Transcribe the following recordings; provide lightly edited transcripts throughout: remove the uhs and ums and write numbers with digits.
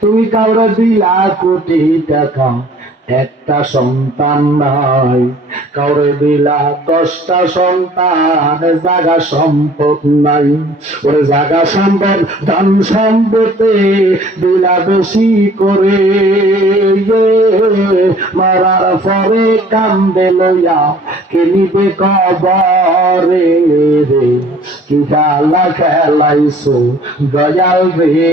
তুমি কাউরে দিলা কোটি টাকা, একটা সন্তান নাই। কাউরে দিলা 10টা সন্তান, জাগা সম্পদ নাই। ওরে জাগা সম্পদ ধন সম্পদে দিলা বেশি করে, মারার পরে কান্দে লইয়া কে নিবে কবরে রে। কি খেলা খেলাইছো দয়াল রে,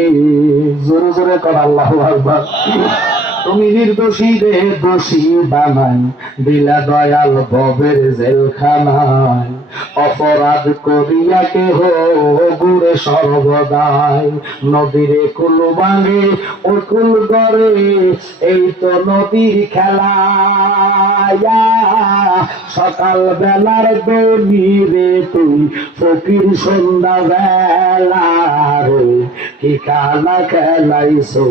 জোরে জোরে কর আল্লাহু আকবার। তুমি নির্দোষী রে দোষী বানাই দিলা দয়াল ভবের জেলখানায়। অপরাধ করিয়া কেহ গুড়ে সর্বদাই, নদীরে কুল ভাঙে ও কুল করে, এই তো নদীর খেলা। সকাল বেলার দনি রে তুই ফকির সন্ধ্যা বেলা রে, কি খেলা খেলাইছো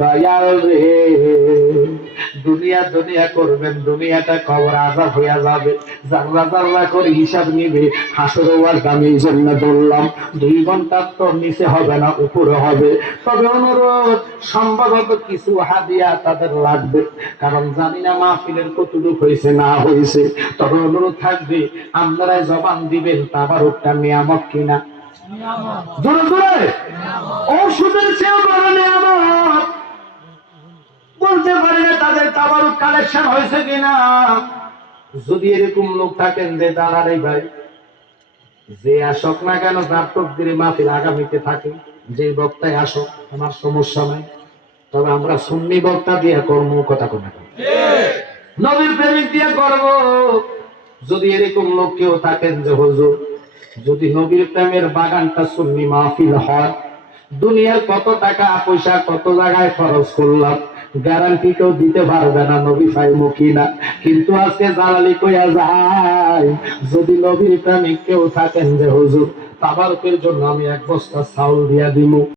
দয়াল রে। দুনিয়া দুনিয়া করবেন, দুনিয়াটা কবর আজাব হইয়া যাবে, জানলা জানলা করে হিসাব নিবে। হাসর হওয়ার দামি এই জন্য বললাম 2 ঘন্টার তো নিচে হবে না, উপরে হবে। তবে অনুরোধ, সম্ভবত কিছু হাদিয়া তাদের লাগবে, কারণ জানি না মাহফিলের কতটুক হয়েছে না হয়েছে। তবে অনুরোধ থাকবে, আপনারা জবান দিবেন তাবারুকটা নিয়ামত কিনা। জোরে জোরে, ঔষধের চেয়েও বড় নিয়ামত। বলতে পারি না তাদের তাবারুক কালেকশন হয়েছে কিনা। যদি এরকম লোক থাকেন যে দাঁড়ারে ভাই, যে আসক না কেন, তার তকদিরে মাহফিল আগামীতে থাকে, যে বক্তায় আসক আমার সমস্যা নাই। তবে আমরা সুন্নি বক্তা দিয়ে কর্ম কথা কমে, নবীর প্রেমিক দিয়ে করব। যদি এরকম লোক কেউ থাকেন যে হুজুর, যদি নবীর প্রেমের বাগানটা সুন্নি মাহফিল হয়, দুনিয়ার কত টাকা পয়সা কত জায়গায় খরচ করলাম, গ্যারান্টি কেউ দিতে পারবে না নবী পাইমু কিনা। কিন্তু আজকে জালালি কইয়া যায়, যদি নবীর প্রেমিক কেউ থাকেন যে হুজুর, তাবারকের জন্য আমি 1 বস্তা চাউল দিয়া দিমু।